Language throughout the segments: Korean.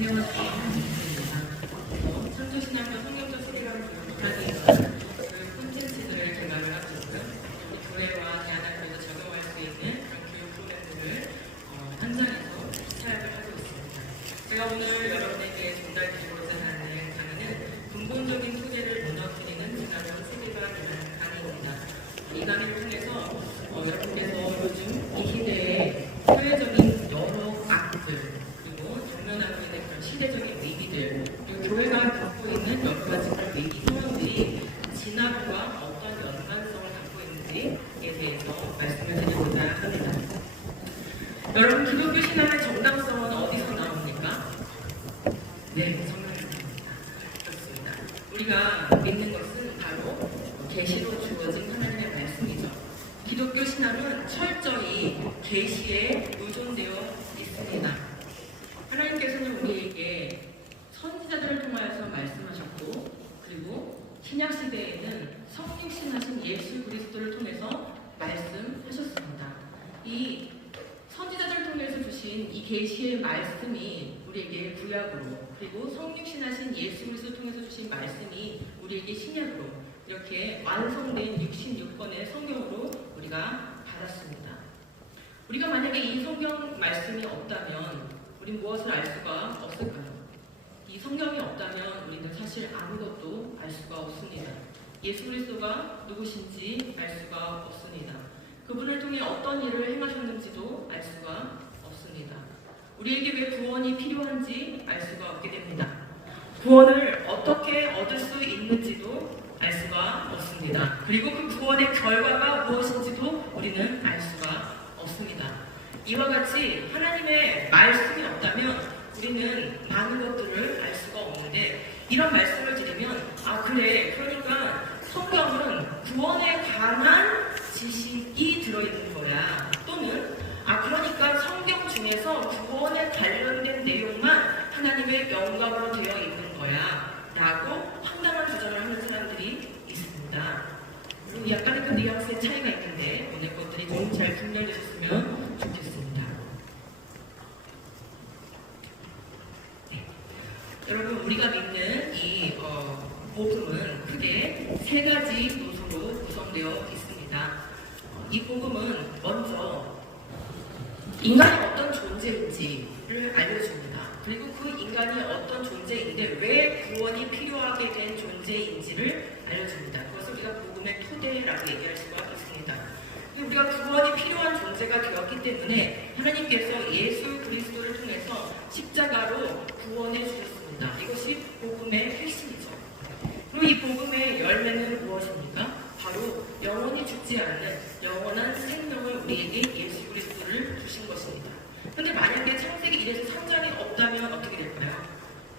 태어나신 분입니다. 창조신앙과 성경적 소리라는 부분을 그 콘텐츠들을 개발을 하고 있고요. 교회와 대안학교에서 적용할 수 있는 그런 교육 프로그램들을 현장에서 사역을 하고 있습니다. 제가 오늘 여러분에게 전달드리고자 하는 강의는 근본적인 토대를 무너뜨리는 진화론 세계가 되는 강의입니다. 이 강의를 통해서 여러분께서 요즘 이 시대의 사회적인 여러 악들 그리고 정면하고 있는 그런 시대적인 위기들 그리고 교회가 갖고 있는 여러 가지 그런 위기 상황들이 진화론과 어떤 연관성을 갖고 있는지에 대해서 말씀을 드리고자 합니다. 여러분, 기독교 신앙의 정당성은 어디서 나옵니까? 네, 성경입니다. 그렇습니다. 우리가 믿는 것은 바로 계시로 주어진 하나님의 말씀이죠. 기독교 신앙은 철저히 계시에 의존되어 있습니다. 하나님께서는 우리에게 선지자들을 통하여서 말씀하셨고, 그리고 신약 시대에는 성육신하신 예수 그리스도를 통해서 말씀하셨습니다. 이 선지자들을 통해서 주신 이 계시의 말씀이 우리에게 구약으로, 그리고 성육신하신 예수 그리스도를 통해서 주신 말씀이 우리에게 신약으로 이렇게 완성된 66권의 성경으로 우리가 받았습니다. 우리가 만약에 이 성경 말씀이 없다면 우린 무엇을 알 수가 없을까요? 이 성경이 없다면 우리는 사실 아무것도 알 수가 없습니다. 예수 그리스도가 누구신지 알 수가 없습니다. 그분을 통해 어떤 일을 행하셨는지도 알 수가 없습니다. 우리에게 왜 구원이 필요한지 알 수가 없게 됩니다. 구원을 어떻게 얻을 수 있는지도 알 수가 없습니다. 그리고 그 구원의 결과가 무엇인지도 우리는 알 수가 없습니다. 이와 같이 하나님의 말씀이 없다면 우리는 많은 것들을 알 수가 없는데, 이런 말씀을 드리면 그래, 그러니까 성경은 구원에 관한 지식이 들어있는 거야, 또는 그러니까 성경 중에서 구원에 관련된 내용만 하나님의 영감으로 되어 있는 거야 라고 황당한 주장을 하는 사람들이 있습니다. 약간의 그 뉘앙스의 차이가 있는데 오늘 것들이 좀 잘 분별되셨으면 좋겠습니다. 네. 여러분, 우리가 믿는 이 복음은 크게 세 가지 요소로 구성되어 있습니다. 이 복음은 먼저 인간이 어떤 존재인지를 알려줍니다. 그리고 그 인간이 어떤 존재인데 왜 구원이 필요하게 된 존재인지를 알려줍니다. 그것을 우리가 복음의 토대라고 얘기할 수가 있습니다. 우리가 구원이 필요한 존재가 되었기 때문에 하나님께서 예수 그리스도를 통해서 십자가로 구원해 주셨습니다. 이것이 복음의 핵심이죠. 그리고 이 복음의 열매는 무엇입니까? 바로 영원히 죽지 않는 영원한 생명을 우리에게 예수 그리스도를 주신 것입니다. 그런데 만약에 창세기 1에서 3장이 없다면 어떻게 될까요?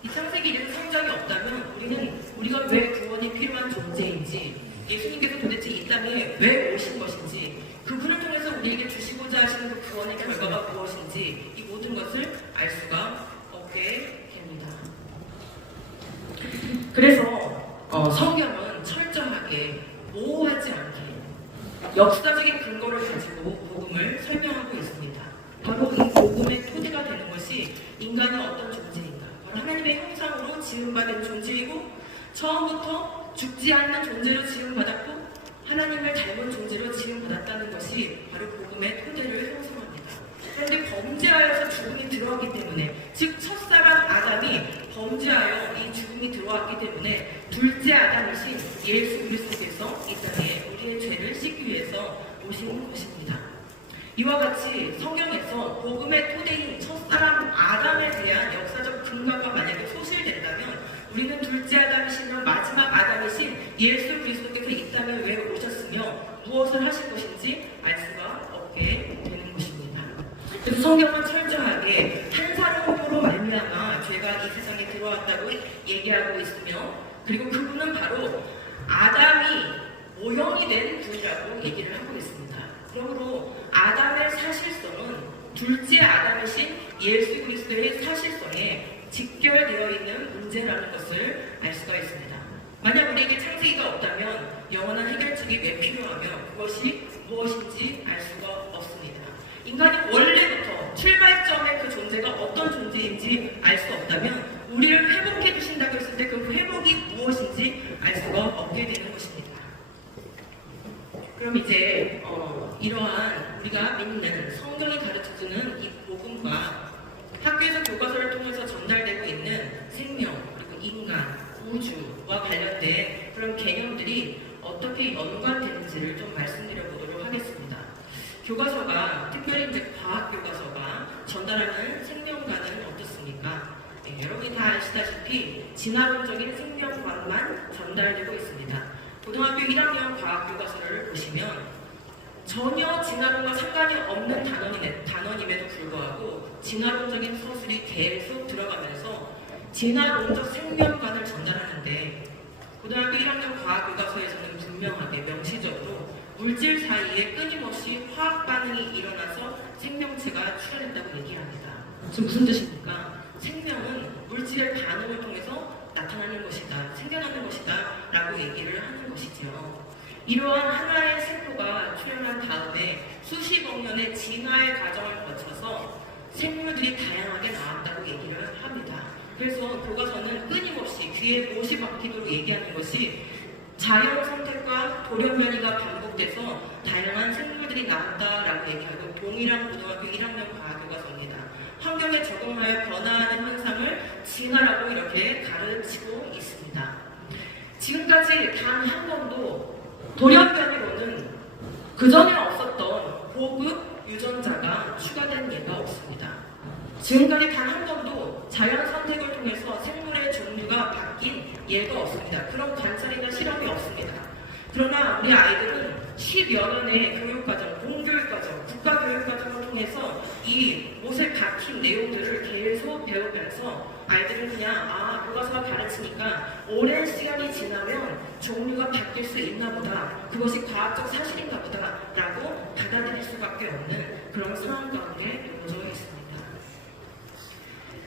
이 창세기 1에서 3장이 없다면 우리가 왜 구원이 필요한 존재인지, 예수님께서 도대체 이 땅에 왜 오신 것인지, 그분을 통해서 우리에게 주시고자 하시는 그 구원의 결과가 무엇인지, 이 모든 것을 알 수가 없게 됩니다. 그래서 성경은 철저하게 모호하지 않게 역사적인 근거를 가지고 복음을 설명하고 있습니다. 바로 이 복음의 토대가 되는 것이 인간이 어떤 존재인가, 바로 하나님의 형상으로 지음받은 존재이고, 처음부터 죽지 않는 존재로 지음받았고 하나님을 닮은 존재로 지음받았다는 것이 바로 복음의 토대를 형성합니다. 그런데 범죄하여서 죽음이 들어왔기 때문에, 즉 첫사람 아담이 범죄하여 이 죽음이 들어왔기 때문에 둘째 아담이신 예수 그리스도께서 이 땅에 우리의 죄를 씻기 위해서 오신 것입니다. 이와 같이 성경에서 복음의 토대인 첫사람 아담에 대한 역사적 근거가 만약에 소실된다면, 우리는 둘째 아담이시며 마지막 아담이신 예수 그리스도께서 이 땅에 왜 오셨으며 무엇을 하신 것인지 알 수가 없게 되는 것입니다. 그래서 성경은 철저하게 한 사람으로 말미암아 죄가 이 세상에 들어왔다고 얘기하고 있으며, 그리고 그분은 바로 아담이 모형이 된 분이라고 얘기를 하고 있습니다. 그러므로 아담의 사실성은 둘째 아담이신 예수 그리스도의 사실성에 직결되어 있는 문제라는 것을 알 수가 있습니다. 만약 우리에게 창세기가 없다면 영원한 해결책이 왜 필요하며 그것이 무엇인지 알 수가 없습니다. 인간이 원래부터 출발점의 그 존재가 어떤 존재 존재인지 알 수 없다면 우리를 회복해 주신다고 했을 때 그 회복이 무엇인지 알 수가 없게 되는 것입니다. 그럼 이제 이러한 우리가 믿는 성경이 가르쳐주는 이 복음과 학교에서 교과서를 통해서 전달되고 있는 생명, 그리고 인간, 우주와 관련된 그런 개념들이 어떻게 연관되는지를 좀 말씀드려 보도록 하겠습니다. 교과서가, 특별히 이제 과학 교과서가 전달하는 생명관은 어떻습니까? 네, 여러분이 다 아시다시피 진화론적인 생명관만 전달되고 있습니다. 고등학교 1학년 과학 교과서를 보시면 전혀 진화론과 상관이 없는 단원임에도 불구하고 진화론적인 서술이 계속 들어가면서 진화론적 생명관을 전달하는데, 고등학교 1학년 과학 교과서에서는 분명하게 명시적으로 물질 사이에 끊임없이 화학 반응이 일어나서 생명체가 출현했다고 얘기합니다. 지금 무슨 뜻입니까? 생명은 물질의 반응을 통해서 나타나는 것이다, 생겨나는 것이다 라고 얘기를 하는 것이지요. 이러한 하나의 세포가 출현한 다음에 수십억 년의 진화의 과정을 거쳐서 생물들이 다양하게 나왔다고 얘기를 합니다. 그래서 교과서는 끊임없이 귀에 못이 박히도록 얘기하는 것이 자연 선택과 돌연변이가 반복돼서 다양한 생물들이 나왔다라고 얘기하고, 동일한 고등학교 1학년 과학 교과서입니다. 환경에 적응하여 변화하는 현상을 진화라고 이렇게 가르치고 있습니다. 지금까지 단 한 번도 돌연변이로는 그전에 없었던 고급 유전자가 추가된 예가 없습니다. 지금까지 단 한 번도 자연 선택을 통해서 생물의 종류가 바뀐 예가 없습니다. 그런 관찰이나 실험이 없습니다. 그러나 우리 아이들은 10여 년의 교육과정, 공교육과정, 국가교육과정을 통해서 이 못에 박힌 내용들을 계속 배우면서 아이들은 그냥 교과서가 가르치니까 오랜 시간이 지나면 종류가 바뀔 수 있나 보다, 그것이 과학적 사실인가 보다 라고 받아들일 수밖에 없는 그런 상황 가운데 놓여져 있습니다.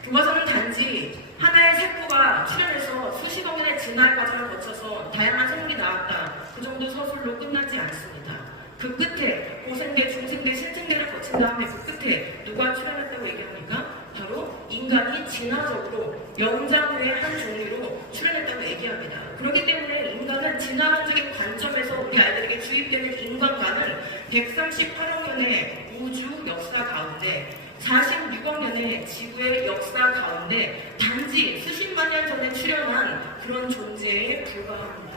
교과서는 단지 하나의 세포가 출현해서 수십억 년의 진화의 과정을 거쳐서 다양한 생물이 나왔다, 그 정도 서술로 끝나지 않습니다. 그 끝에 고생대, 중생대, 신생대를 거친 다음에 그 끝에 누가 출현했다고 얘기합니까? 바로 인간이 진화적으로 영장 후의 한 종류로 출현했다고 얘기합니다. 그렇기 때문에 인간은 진화론적인 관점에서 우리 아이들에게 주입되는 인간관은 138억 년의 우주 역사 가운데 46억 년의 지구의 역사 가운데 단지 수십만 년 전에 출현한 그런 존재에 불과합니다.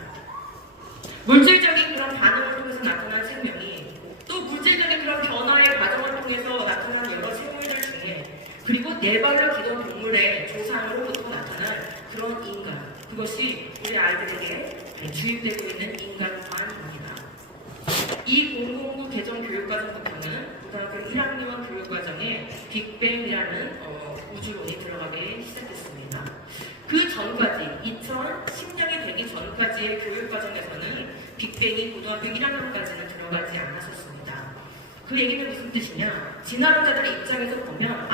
물질적인 그런 반응을 통해서 나타난 생명이 또 물질적인 그런 변화의 과정을 통해서 나타난 여러 생물들 중에, 그리고 네 발로 기던 동물의 조상으로부터 나타난 그런 인간, 그것이 우리 아이들에게 주입되고 있는 인간관입니다. 2009 개정 교육과정부터는 고등학교 1학년 교육과정에 빅뱅이라는 우주론이 들어가기 시작했습니다. 그 전까지 2010년이 되기 전까지의 교육과정에서는 빅뱅이 고등학교 1학년까지는 들어가지 않았었습니다. 그 얘기는 무슨 뜻이냐? 진화론자들의 입장에서 보면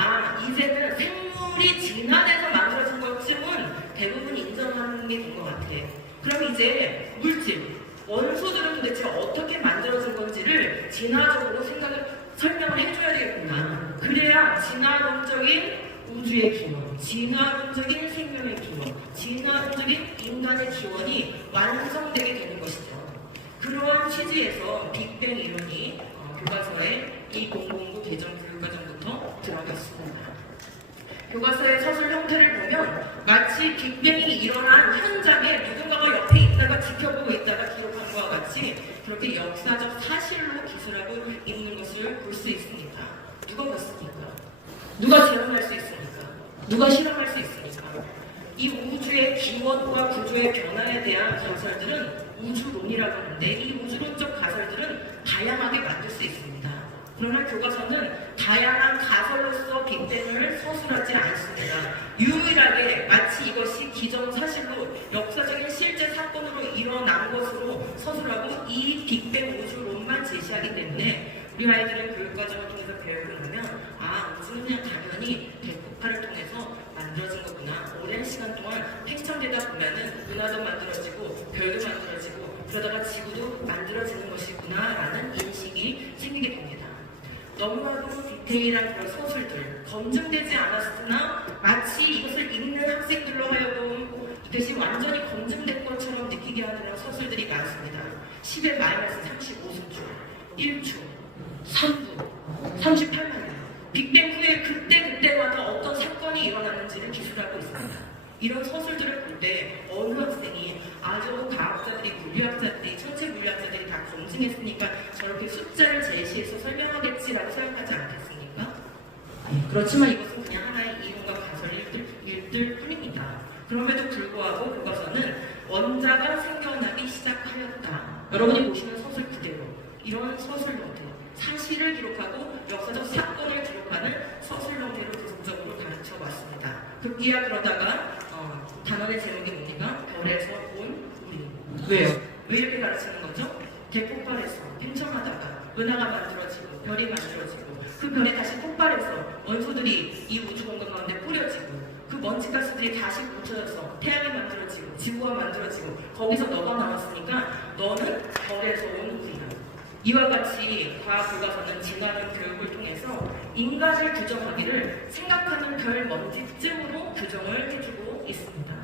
이제는 생물이 진화돼서 만들어진 것쯤은 대부분 인정하는 게 된 것 같아. 그럼 이제 물질, 원소들은 도대체 어떻게 만들어진 건지를 진화적으로 설명을 해줘야 되겠구나. 그래야 진화론적인 우주의 기원, 진화론적인 생명의 기원, 진화론적인 인간의 기원이 완성되게 되는 것이죠. 그러한 취지에서 빅뱅 이론이 교과서에 2009 개정 교육과정부터 들어갔습니다. 교과서의 서술 형태를 보면 마치 빅뱅이 일어난 현장에 누군가가 옆에 있다가 지켜보고 있다가 기록한 것과 같이 그렇게 역사적 사실로 기술하고 있는 것을 볼 수 있습니다. 누가 봤습니까? 누가 재현할 수 있습니까? 누가 실험할 수 있습니까? 이 우주의 기원과 구조의 변화에 대한 가설들은 우주론이라고 하는데, 이 우주론적 가설들은 다양하게 만들 수 있습니다. 그러나 교과서는 다양한 가설로서 빅뱅을 서술하지 않습니다. 유일하게 마치 이것이 기정사실로 역사적인 실제 사건으로 일어난 것으로 서술하고 이 빅뱅 우주론만 제시하기 때문에 우리 아이들은 교육과정을 통해서 배우고 나면 우주는 그냥 당연히 대폭발을 통해서 만들어진 거구나. 오랜 시간 동안 팽창되다 보면은 은하도 만들어지고 별도 만들어지고 그러다가 지구도 만들어지는 것이구나 라는 인식이 생기게 됩니다. 너무나도 디테일한 그런 서술들, 검증되지 않았으나 마치 이것을 읽는 학생들로 하여금 이것이 완전히 검증된 것처럼 느끼게 하는 서술들이 많습니다. 10의 마이너스 35승주, 1초, 3부, 38만 년. 빅뱅 후에 그때마다 어떤 사건이 일어났는지를 기술하고 있습니다. 이런 서술들을 볼 때 어느 학생이 아주 과학자들이, 물리학자들이, 천체 물리학자들이 다 검증했으니까 저렇게 숫자를 제시해서 설명하겠지라고 생각하지 않겠습니까? 그렇지만 이것은 그냥 하나의 이론과 가설일 뿐입니다. 그럼에도 불구하고 교과서는 원자가 생겨나기 시작하였다. 여러분이 보시는 서술 그대로 이런 서술 형태, 사실을 기록하고 역사적 사건을 기록하는 서술 형태로 계속적으로 가르쳐 왔습니다. 급기야 그러다가 단원의 제목이 뭡니까? 별에서 온 우리. 왜요? 왜 이렇게 가르치는 거죠? 대폭발해서 팽창하다가 은하가 만들어지고 별이 만들어지고 그 별이 다시 폭발해서 원소들이 이 우주 공간 가운데 뿌려지고 그 먼지가스들이 다시 뭉쳐져서 태양이 만들어지고 지구가 만들어지고 거기서 너가 나왔으니까 너는 별에서 온 우리야. 이와 같이 과학 교과서는 진화론 교육을 통해서 인간을 규정하기를 생각하는 별 먼지쯤으로 규정을 해주고 있습니다.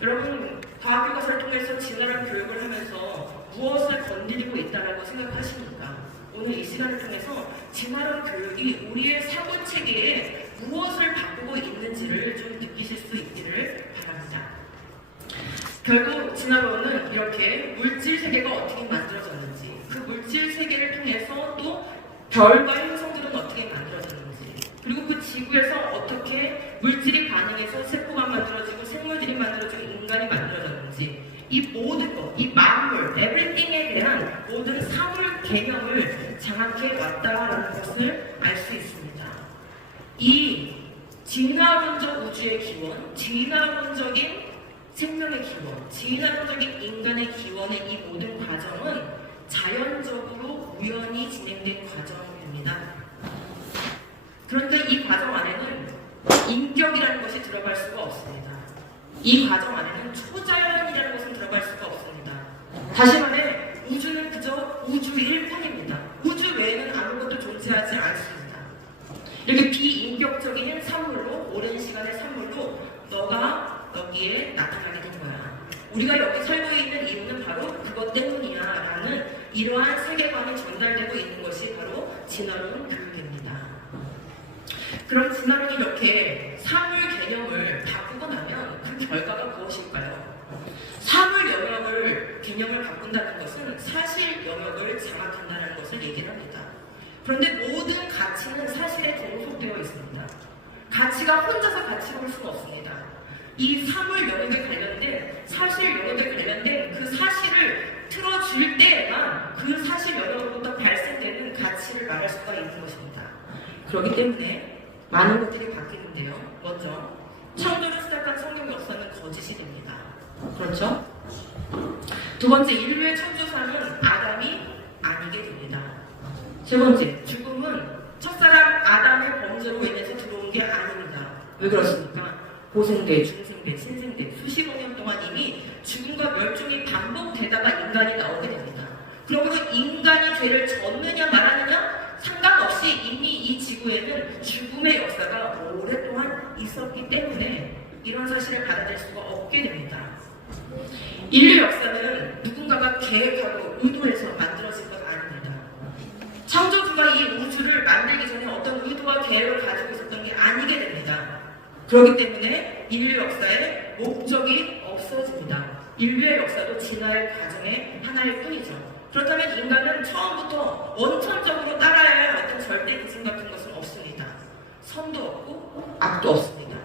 여러분, 과학 교과서를 통해서 진화론 교육을 하면서 무엇을 건드리고 있다고 생각하십니까? 오늘 이 시간을 통해서 진화론 교육이 우리의 사고 체계에 무엇을 바꾸고 있는지를 좀 느끼실 수 있기를 바랍니다. 결국 진화론은 이렇게 물질 세계가 어떻게 만들어졌는지, 그 물질 세계를 통해서 또 별과 행성들은 어떻게 만들어졌는지, 그리고 그 지구에서 어떻게 물질이 반응해서 세포가 만들어지고 생물들이 만들어지고 인간이 만들어졌는지, 이 모든 것, 이 만물, everything에 대한 모든 사물 개념을 장악해 왔다라는 것을 알 수 있습니다. 이 진화론적 우주의 기원, 진화론적인 생명의 기원, 진화론적인 인간의 기원의 이 모든 과정은 자연적으로 우연히 진행된 과정입니다. 그런데 이 과정 안에는 인격이라는 것이 들어갈 수가 없습니다. 이 과정 안에는 초자연이라는 것은 들어갈 수가 없습니다. 다시 말해 우주는 그저 우주일 뿐입니다. 우주 외에는 아무것도 존재하지 않습니다. 이렇게 비인격적인 산물로, 오랜 시간의 산물로 너가 여기에 나타나게 된 거야. 우리가 여기 살고 있는 이유는 바로 그것 때문이야 라는 이러한 세계관이 전달되고 있는 것이 바로 진화론 교육입니다. 그럼 진화론이 이렇게 사물 개념을 바꾸고 나면 그 결과가 무엇일까요? 사물 영역을 개념을 바꾼다는 것은 사실 영역을 장악한다는 것을 얘기를 합니다. 그런데 모든 가치는 사실에 종속되어 있습니다. 가치가 혼자서 가치로 올 수는 없습니다. 이 사물 영역에 관련된, 사실 영역에 관련된 그 사실을 틀어줄 때에만 그 사실 영역으로부터 발생되는 가치를 말할 수가 있는 것입니다. 그렇기 때문에 많은 것들이 바뀌는데요. 먼저 창조를 시작한 성경 역사는 거짓이 됩니다. 그렇죠? 두 번째, 인류의 창조사는 아담이 아니게 됩니다. 세 번째, 죽음은 첫사람 아담의 범죄로 인해서 들어온 게 아닙니다. 왜 그렇습니까? 고생대, 중생대, 신생대 수십억 년 동안 이미 죽음과 멸종이 반복되다가 인간이 나오게 됩니다. 그러므로 인간이 죄를 졌느냐 말하느냐 상관없이 이미 이 지구에는 죽음의 역사가 오랫동안 있었기 때문에 이런 사실을 받아들일 수가 없게 됩니다. 인류 역사는 누군가가 계획하고 의도해서 만들어진 것 아닙니다. 창조주가 이 우주를 만들기 전에 어떤 의도와 계획을 가지고 있었던 게 아니게 됩니다. 그렇기 때문에 인류 역사에 목적이 없어집니다. 인류의 역사도 진화의 과정의 하나일 뿐이죠. 그렇다면 인간은 처음부터 원천적으로 따라야 할 어떤 절대 기준 같은 것은 없습니다. 선도 없고 악도 없습니다.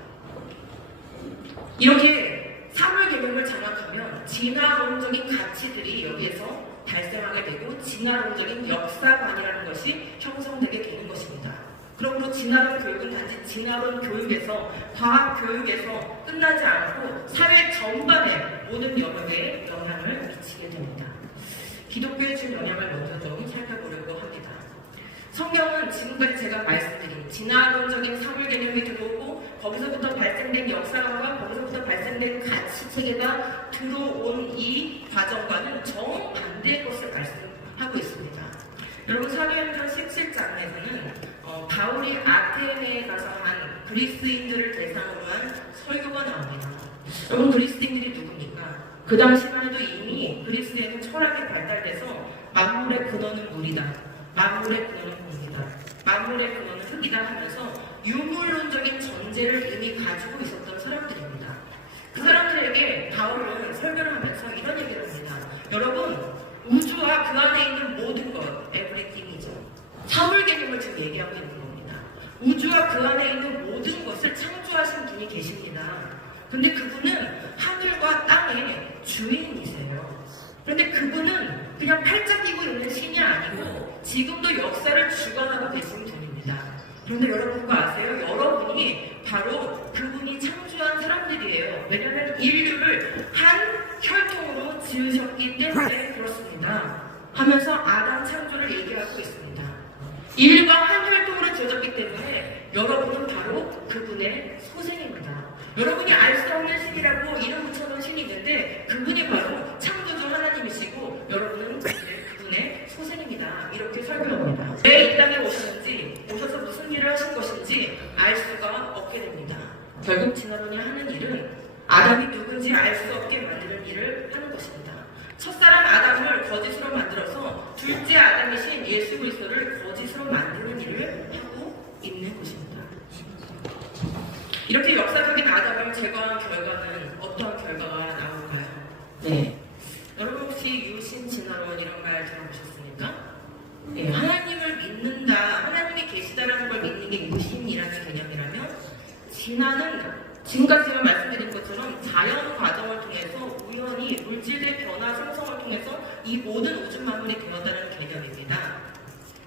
이렇게 사물 개념을 장악하면 진화론적인 가치들이 여기에서 발생하게 되고 진화론적인 역사관이라는 것이 형성되게 되는 것입니다. 그러므로 진화론 교육은 단지 진화론 교육에서, 과학 교육에서 끝나지 않고 사회 전반의 모든 영역에 영향을 미치게 됩니다. 기독교에 준 영향을 먼저 좀 살펴보려고 합니다. 성경은 지금까지 제가 말씀드린 진화론적인 사물 개념이 들어오고 거기서부터 발생된 역사관과 거기서부터 발생된 가치 체계가 들어온 이 과정과는 정반대의 것을 말씀하고 있습니다. 여러분, 사도행전 17장에서는 바울이 아테네에 가서 한 그리스인들을 대상으로 한 설교가 나옵니다. 여러분, 그리스인들이 누굽니까? 그 당시만 해도 이미 그리스에는 철학이 발달돼서 만물의 근원은 물이다, 만물의 근원은 공이다, 만물의 근원은 흙이다 하면서 유물론적인 전제를 이미 가지고 있었던 사람들입니다. 그 사람들에게 바울은 설교를 하면서 이런 얘기를 합니다. 여러분, 우주와 그 안에 있는 모든 것, everything이죠. 사물 개념을 지금 얘기하고 있는 겁니다. 우주와 그 안에 있는 모든 것을 창조하신 분이 계십니다. 근데 그분은 하늘과 땅의 주인이세요. 그런데 그분은 그냥 팔짱 끼고 있는 신이 아니고 지금도 역사를 주관하고 계신 분입니다. 그런데 여러분 그거 아세요? 여러분이 바로 그분이 창조한 사람들이에요. 왜냐하면 인류를 한 혈통으로 지으셨기 때문에 그렇습니다. 하면서 아담 창조를 얘기하고 있습니다. 인류가 한 혈통으로 지어졌기 때문에 여러분은 바로 그분의 소생입니다. 여러분이 알 수 없는 신이라고 이름 붙여놓은 신이 있는데 그분이 바로 창조주 하나님이시고 여러분은 그분의 소생입니다. 이렇게 설교합니다. 왜 이 땅에 오셨는지, 오셔서 무슨 일을 하신 것인지 알 수가 없게 됩니다. 결국 진화론이 하는 일은 아담이 누군지 알 수 없게 만드는 일을 하는 것입니다. 첫사람 아담을 거짓으로 만들어서 둘째 아담이신 예수 그리스도를 거짓으로 만드는 일을 하고 있는 것입니다. 이렇게 역사적인 아담을 제거한 결과는 어떤 결과가 나올까요? 네. 여러분 혹시 유신 진화론 이런 말 들어보셨습니까? 네, 하나님을 믿는다, 하나님이 계시다라는 걸 믿는 게 유신이라는 개념이라면 진화는 지금까지 제가 말씀드린 것처럼 자연 과정을 통해서 우연히 물질의 변화 생성을 통해서 이 모든 우주 만물이 되었다는 개념입니다.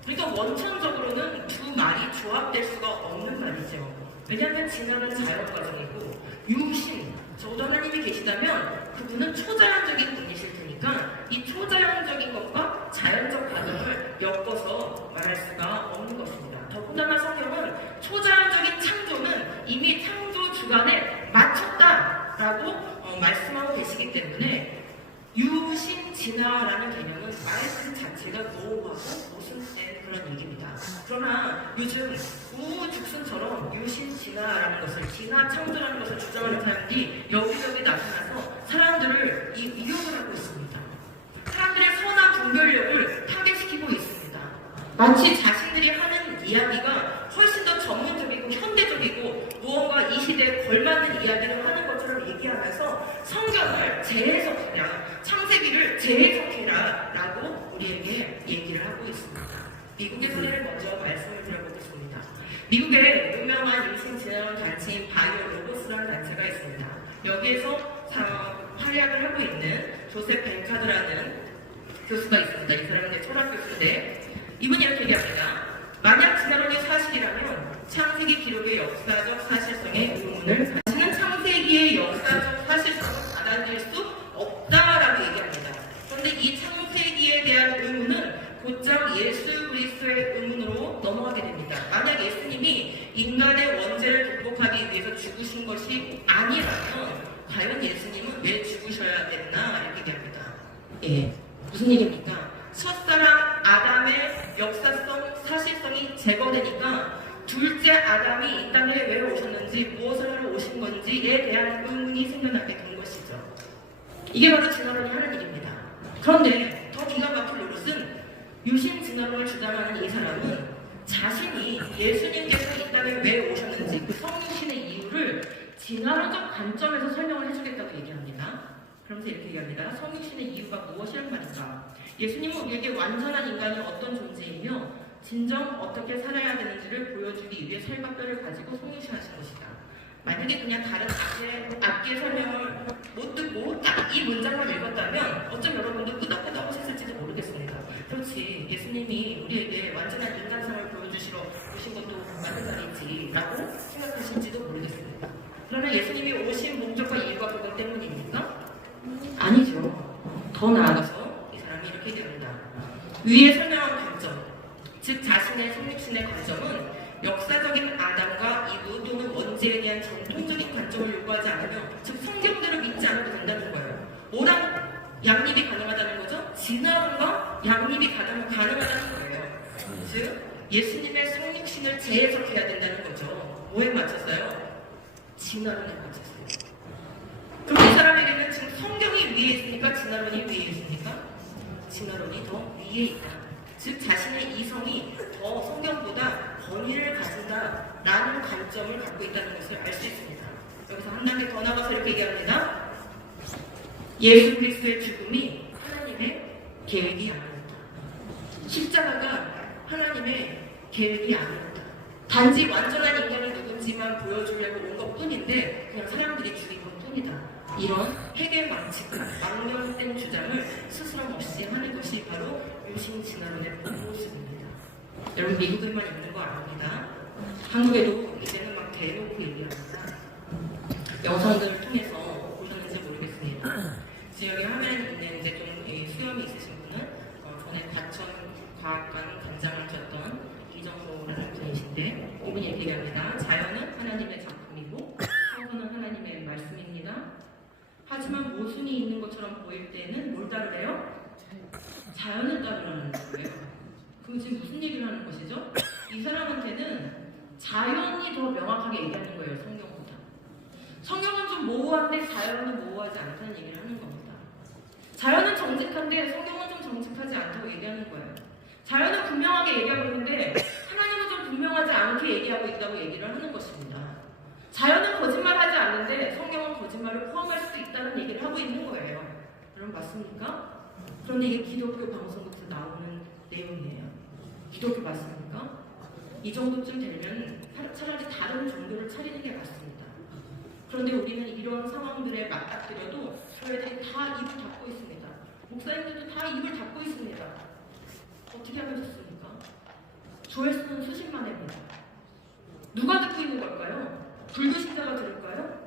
그러니까 원천적으로는 두 말이 조합될 수가 없는 말이죠. 왜냐하면 진화는 자연 과정이고 유신, 적어도 하나님이 계시다면 그분은 초자연적인 분이실 테니까 이 초자연적인 것과 자연적 과정을 엮어서 말할 수가 없는 것입니다. 더군다나 성경은 초자연적인 창조는 이미 창조 주관에 맞췄다라고 말씀하고 계시기 때문에 유신 진화라는 개념은 말씀 자체가 노후하고 모순된 그런 얘기입니다. 그러나 요즘 우후죽순처럼 유신 진화라는 것을, 진화 창조라는 것을 주장하는 사람들이 여기저기 나타나서 사람들을 이용을 하고 있습니다. 사람들의 선한 분별력을 타개시키고 있습니다. 마치 자신들이 하는 이야기가 훨씬 더 전문적이고 현대적이고 무언가 이 시대에 걸맞는 이야기를 하는 것처럼 얘기하면서 성경을 재해석하라, 창세기를 재해석해라 라고 우리에게 얘기를 하고 있습니다. 미국의 사례를 먼저 말씀을 드려보겠습니다. 미국의 유명한 유신 진화론 단체인 바이오로고스라는 단체가 있습니다. 여기에서 활약을 하고 있는 조셉 벤카드라는 교수가 있습니다. 이 사람은 철학 교수인데 이분이 이렇게 얘기합니다. 만약 진화론이 사실이라면 창세기 기록의 역사적 사실성의 의문을 다시는 창세기의 역사적 사실성을 받아들일 수 없다라고 얘기합니다. 그런데 이 창세기에 대한 의문은 곧장 예수 그리스도의 의문으로 넘어가게 됩니다. 만약 예수님이 인간의 원죄를 극복하기 위해서 죽으신 것이 아니라면 과연 예수님은 왜 죽으셔야 됐나 이렇게 얘기합니다. 예, 무슨 얘기입니까? 첫사람 아담의 역사성, 사실성이 제거되니까 둘째 아담이 이 땅에 왜 오셨는지, 무엇을 하러 오신 건지에 대한 의문이 생겨나게 된 것이죠. 이게 바로 진화론이 하는 일입니다. 그런데 더 기가 막힌 노릇은 유신 진화론을 주장하는 이 사람은 자신이 예수님께서 이 땅에 왜 오셨는지 그 성육신의 이유를 진화론적 관점에서 설명을 해주겠다고 얘기합니다. 그러면서 이렇게 얘기합니다. 성육신의 이유가 무엇이란 말인가? 예수님은 우리에게 완전한 인간이 어떤 존재이며 진정 어떻게 살아야 되는지를 보여주기 위해 살과 뼈를 가지고 성육신하신 것이다. 만약에 그냥 다른 앞뒤의 설명을 못 듣고 딱 이 문장만 읽었다면 어쩜 여러분도 끄덕끄덕 하셨을지도 모르겠습니다. 그렇지, 예수님이 우리에게 완전한 인간성을 보여주시러 오신 것도 맞는 말이지 라고 생각하실지도 모르겠습니다. 그러나 예수님이 오신 목적과 이유가 그것 때문입니까? 아니죠. 더 나아가서 이 사람이 이렇게 얘기합니다. 위에 설명한 관점, 즉 자신의 성육신의 관점은 역사적인 아담과 이브 또는 원죄에 대한 전통적인 관점을 요구하지 않으며, 즉 성경대로 믿지 않아도 된다는 거예요. 뭐랑 양립이 가능하다는 거죠? 진화론과 양립이 가능하다는 거예요. 즉 예수님의 성육신을 진화론에 빠졌어요. 그럼 이 사람에게는 지금 성경이 위에 있으니까 진화론이 위에 있으니까 진화론이 더 위에 있다. 즉 자신의 이성이 더 성경보다 권위를 가진다라는 관점을 갖고 있다는 것을 알 수 있습니다. 여기서 한 단계 더 나가서 이렇게 얘기합니다. 예수 그리스도의 죽음이 하나님의 계획이 아닙니다. 십자가가 하나님의 계획이 아닙니다. 단지 완전한 인간이 누군지만 보여주려고 온 것뿐인데 그냥 사람들이 죽인 것뿐이다. 이런 해결망측한 망명된 주장을 스스럼 없이 하는 것이 바로 유신진화론의 모습입니다. 여러분 미국에만 있는 거 아닙니다. 한국에도 이제는 막 대놓고 얘기합니다. 영상들을 통해서 보셨는지 모르겠습니다. 지금 여기 화면에 있는데 좀 수염이 있으신 분은 전에 과천과학관 관장을 하셨던 이정호라는 분이신데 이분이 얘기합니다. 자연은 하나님의 작품이고 성서는 하나님의 말씀입니다. 하지만 모순이 있는 것처럼 보일 때는 뭘 따르래요? 자연을 따르라는 거예요. 그럼 지금 무슨 얘기를 하는 것이죠? 이 사람한테는 자연이 더 명확하게 얘기하는 거예요. 성경보다. 성경은 좀 모호한데 자연은 모호하지 않다는 얘기를 하는 겁니다. 자연은 정직한데 성경은 좀 정직하지 않다고 얘기하는 거예요. 자연은 분명하게 얘기하고 있는데 하나님은 좀 분명하지 않게 얘기하고 있다고 얘기를 하는 것입니다. 자연은 거짓말하지 않는데 성경은 거짓말을 포함할 수도 있다는 얘기를 하고 있는 거예요. 여러분 맞습니까? 그런데 이게 기독교 방송국에서 나오는 내용이에요. 기독교 맞습니까? 이 정도쯤 되면 차라리 다른 종교를 차리는 게 맞습니다. 그런데 우리는 이런 상황들에 맞닥뜨려도 교회들이 다 입을 닫고 있습니다. 목사님들도 다 입을 닫고 있습니다. 어떻게 하면 좋습니까? 조회수는 수십만 회입니다. 누가 듣고 있는 걸까요? 불교신자가 들을까요?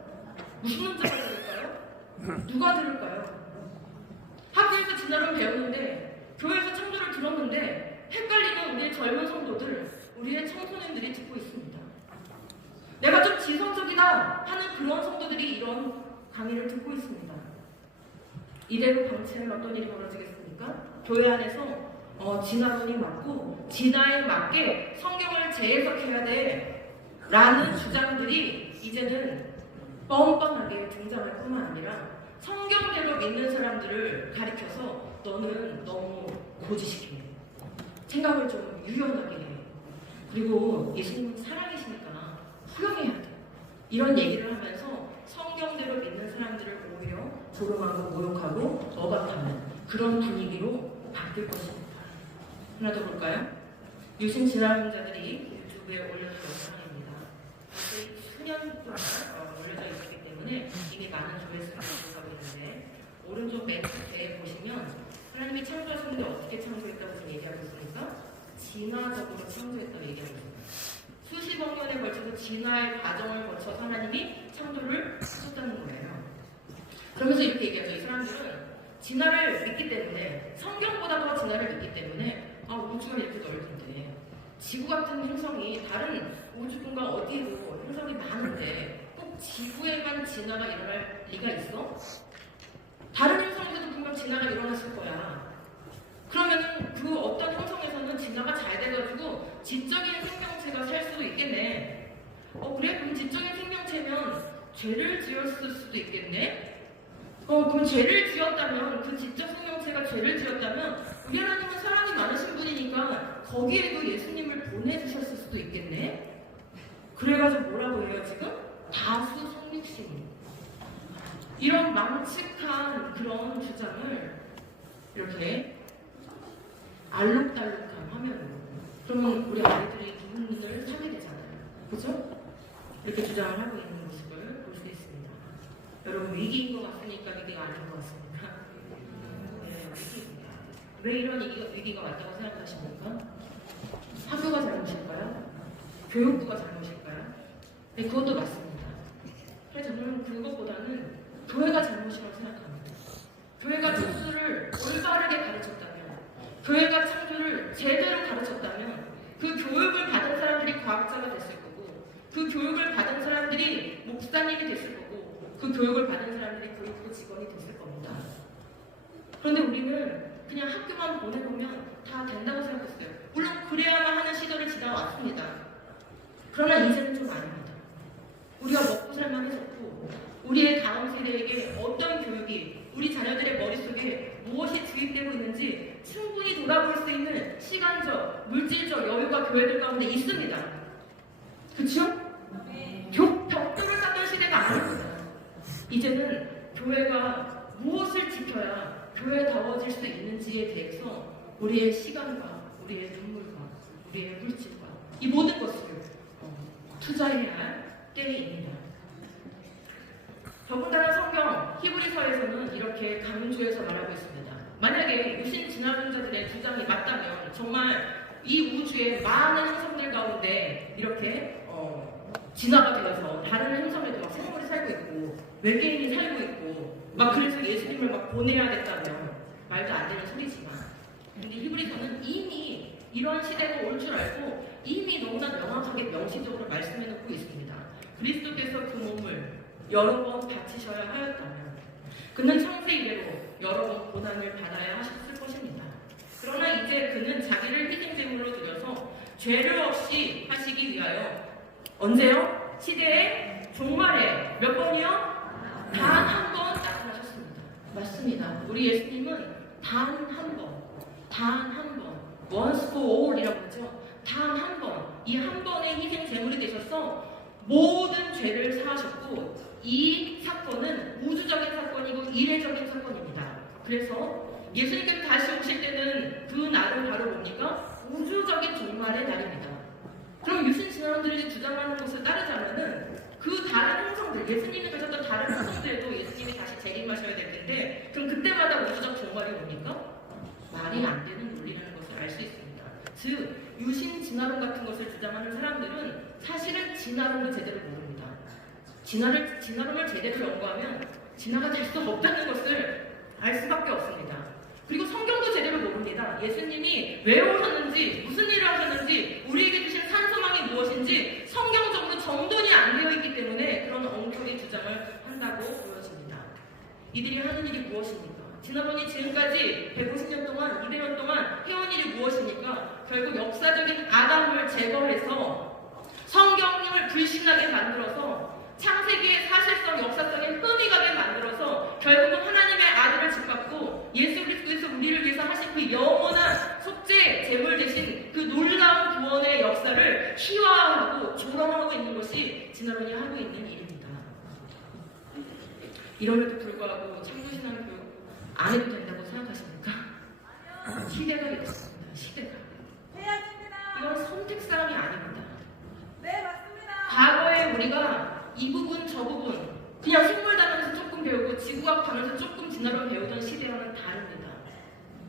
무신론자가 들을까요? 누가 들을까요? 학교에서 진화론 배우는데 교회에서 창조를 들었는데 헷갈리는 우리의 젊은 성도들, 우리의 청소년들이 듣고 있습니다. 내가 좀 지성적이다 하는 그런 성도들이 이런 강의를 듣고 있습니다. 이대로 방치하면 어떤 일이 벌어지겠습니까? 교회 안에서 진화론이 맞고 진화에 맞게 성경을 재해석해야 돼 라는 주장들이 이제는 뻔뻔하게 등장할 뿐만 아니라 성경대로 믿는 사람들을 가리켜서 너는 너무 고지식해. 생각을 좀 유연하게 해. 그리고 예수님은 살아계시니까 후용해야 돼. 이런 얘기를 하면서 성경대로 믿는 사람들을 오히려 조롱하고 모욕하고 억압하는 그런 분위기로 바뀔 것입니다. 하나 더 볼까요? 유신진화론자들이 유튜브에 올려둔 영상입니다. 수년 동안 올려져 있었기 때문에 이미 많은 조회수를 기록하고 있는데 오른쪽 맨 끝에 보시면 하나님이 창조하셨는데 어떻게 창조했다고 지금 얘기하고 있습니까? 진화적으로 창조했다고 얘기하고 있습니다. 수십억 년에 걸쳐서 진화의 과정을 거쳐서 하나님이 창조를 하셨다는 거예요. 그러면서 이렇게 얘기하죠. 이 사람들은 진화를 믿기 때문에 성경보다 더 진화를 믿기 때문에 우주가 이렇게 넓은데 지구 같은 행성이 다른 우주군과 어디로 행성이 많은데 꼭 지구에만 진화가 일어날 리가 있어? 다른 행성에서도 분명 진화가 일어났을 거야. 그러면 그 어떤 행성에서는 진화가 잘 돼가지고 지적인 생명체가 살 수도 있겠네. 그래? 그럼 지적인 생명체면 죄를 지었을 수도 있겠네? 그럼 죄를 지었다면 그 지적 생명체가 죄를 지었다면 우리 하나님은 사랑이 많으신 분이니까 거기에도 예수님을 보내주셨을 수도 있겠네? 그래가지고 뭐라고 해요 지금? 다수 성육신. 이런 망측한 그런 주장을 이렇게 알록달록한 화면으로 그러면 우리 아이들이 누군가를 사게 되잖아요. 그죠? 이렇게 주장을 하고 있는 모습을 볼 수 있습니다. 여러분 위기인 것 같습니까? 위기가 아닌 것 같습니까? 네, 위기입니다. 왜 이런 위기가 왔다고 생각하십니까? 학교가 잘못일까요? 교육부가 잘못일까요? 네, 그것도 맞습니다. 그래서 저는 그것보다는 교회가 잘못이라고 생각합니다. 교회가 창조를 올바르게 가르쳤다면, 교회가 창조를 제대로 가르쳤다면 그 교육을 받은 사람들이 과학자가 됐을 거고 그 교육을 받은 사람들이 목사님이 됐을 거고 그 교육을 받은 사람들이 교육부 직원이 됐을 겁니다. 그런데 우리는 그냥 학교만 보내보면 다 된다고 생각했어요. 물론 그래야만 하는 시절을 지나왔습니다. 그러나 이제는 좀 아닙니다. 우리가 먹고 살만해졌고 우리의 다음 세대에게 어떤 교육이 우리 자녀들의 머릿속에 무엇이 주입되고 있는지 충분히 돌아볼 수 있는 시간적, 물질적 여유가 교회들 가운데 있습니다. 그쵸? 벽돌을 쌓던 시대가 아닙니다. 이제는 교회가 무엇을 지켜야 교회다워질 수 있는지에 대해서 우리의 시간과 우리의 눈물과 우리의 물질과 이 모든 것을 투자해야 할 때입니다. 더군다나 성경 히브리서에서는 이렇게 강조해서 말하고 있습니다. 만약에 유신 진화론자들의 주장이 맞다면 정말 이 우주의 많은 행성들 가운데 이렇게 진화가 되어서 다른 행성에도 막 생물이 살고 있고 외계인이 살고 있고 막 그래서 예수님을 막 보내야겠다면 말도 안 되는 소리지만 근데 히브리서는 이미 이런 시대가 올 줄 알고 이미 너무나 명확하게 명시적으로 말씀해 놓고 있습니다. 그리스도께서 그 몸을 여러 번 바치셔야 하였다면 그는 창세 이래로 여러 번 고난을 받아야 하셨을 것입니다. 그러나 이제 그는 자기를 희생제물로 드려서 죄를 없이 하시기 위하여 언제요? 시대의 종말에 몇 번이요? 단 한 번 나타나셨습니다. 맞습니다. 우리 예수님은 단 한 번, once for all이라고 하죠. 단 한 번, 이 한 번의 희생 제물이 되셔서 모든 죄를 사하셨고 이 사건은 우주적인 사건이고 이례적인 사건입니다. 그래서 예수님께서 다시 오실 때는 그 날은 바로 뭡니까? 우주적인 종말의 날입니다. 그럼 유신 진화론들이 주장하는 것을 따르자면은 그 다른 행성들, 예수님이 가셨던 다른 행성들에도 예수님이 다시 재림하셔야 될 텐데 그럼 그때마다 우주적 종말이 뭡니까? 말이 안 되는 논리라는 것을 알 수 있습니다. 즉, 유신 진화론 같은 것을 주장하는 사람들은 사실은 진화론도 제대로 모릅니다. 진화론을 제대로 연구하면 진화가 될 수 없다는 것을 알 수밖에 없습니다. 그리고 성경도 제대로 모릅니다. 예수님이 왜 오셨는지, 무슨 일을 하셨는지, 우리에게 주신 산소망이 무엇인지 성경적으로 정돈이 안 되어 있기 때문에 그런 엉터리 주장을 한다고 보여집니다. 이들이 하는 일이 무엇입니까? 진화론이 지금까지 150년 동안, 200년 동안 해온 일이 무엇입니까? 결국 역사적인 아담을 제거해서 성경님을 불신하게 만들어서 창세기의 사실성, 역사적인 흠이가게 만들어서 결국은 하나님의 아들을 짓밟고 예수 그리스도에서 우리를 위해서 하신 그 영원한 속죄 제물 대신 그 놀라운 구원의 역사를 희화화하고 조롱하고 있는 것이 진화론이 하고 있는 일입니다. 이럼에도 불구하고 참고신앙 교육 안 해도 된다고 생각하십니까? 시대가 이렇습니다. 시대가. 이건 선택사항이 아닙니다. 네, 맞습니다. 과거에 우리가 이 부분 저 부분 그냥 생물 단원에서 조금 배우고 지구과학 단원에서 조금 진화론 배우던 시대와는 다릅니다.